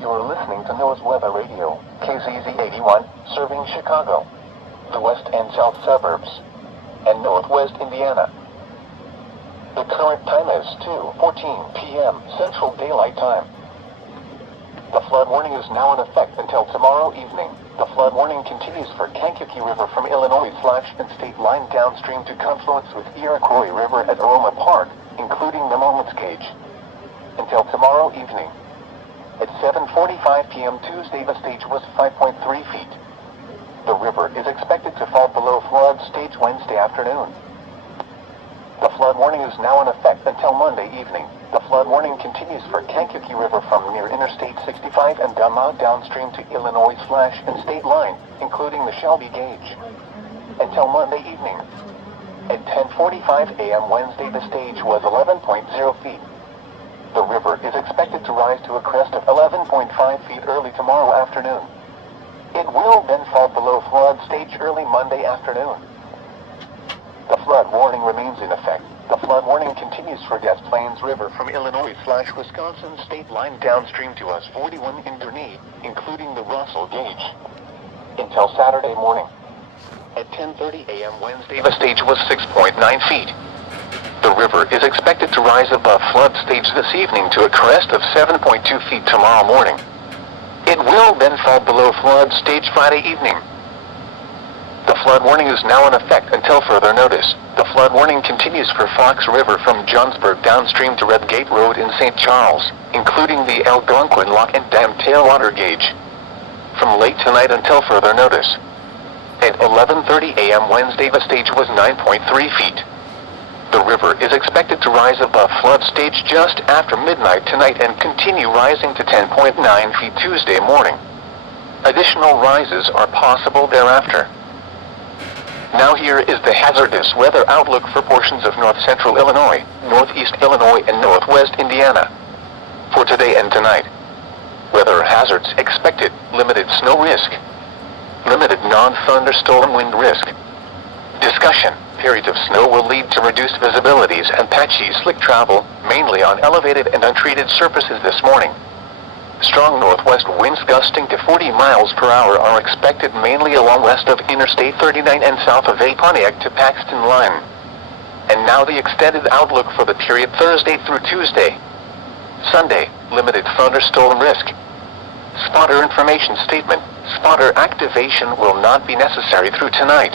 You're listening to NOAA's Weather Radio, KZZ81, serving Chicago, the west and south suburbs, and northwest Indiana. The current time is 2:14 p.m. Central Daylight Time. The flood warning is now in effect until tomorrow evening. The flood warning continues for Kankakee River from Illinois / and state line downstream to confluence with Iroquois River at Aroma Park, including the Moments Gauge, until tomorrow evening. At 7:45 p.m. Tuesday, the stage was 5.3 feet. The river is expected to fall below flood stage Wednesday afternoon. The flood warning is now in effect until Monday evening. The flood warning continues for Kankakee River from near Interstate 65 and downstream to Illinois / and state line, including the Shelby Gauge, until Monday evening. At 10:45 a.m. Wednesday, the stage was 11.0 feet. The river is expected to rise to a crest of 11.5 feet early tomorrow afternoon. It will then fall below flood stage early Monday afternoon. The flood warning remains in effect. The flood warning continues for Des Plaines River from Illinois / Wisconsin state line downstream to us 41 in Gurnee, including the Russell Gauge, until Saturday morning. At 10:30 a.m. Wednesday, the stage was 6.9 feet. The river is expected to rise above flood stage this evening to a crest of 7.2 feet tomorrow morning. It will then fall below flood stage Friday evening. The flood warning is now in effect until further notice. The flood warning continues for Fox River from Johnsburg downstream to Red Gate Road in St. Charles, including the Algonquin Lock and Dam tailwater gauge, from late tonight until further notice. At 11:30 a.m. Wednesday, the stage was 9.3 feet. The river is expected to rise above flood stage just after midnight tonight and continue rising to 10.9 feet Tuesday morning. Additional rises are possible thereafter. Now here is the hazardous weather outlook for portions of north-central Illinois, northeast Illinois, and northwest Indiana. For today and tonight. Weather hazards expected: limited snow risk, limited non-thunderstorm wind risk. Discussion: periods of snow will lead to reduced visibilities and patchy slick travel, mainly on elevated and untreated surfaces this morning. Strong northwest winds gusting to 40 miles per hour are expected mainly along west of Interstate 39 and south of A Pontiac to Paxton line. And now the extended outlook for the period Thursday through Tuesday. Sunday, limited thunderstorm risk. Spotter information statement: spotter activation will not be necessary through tonight.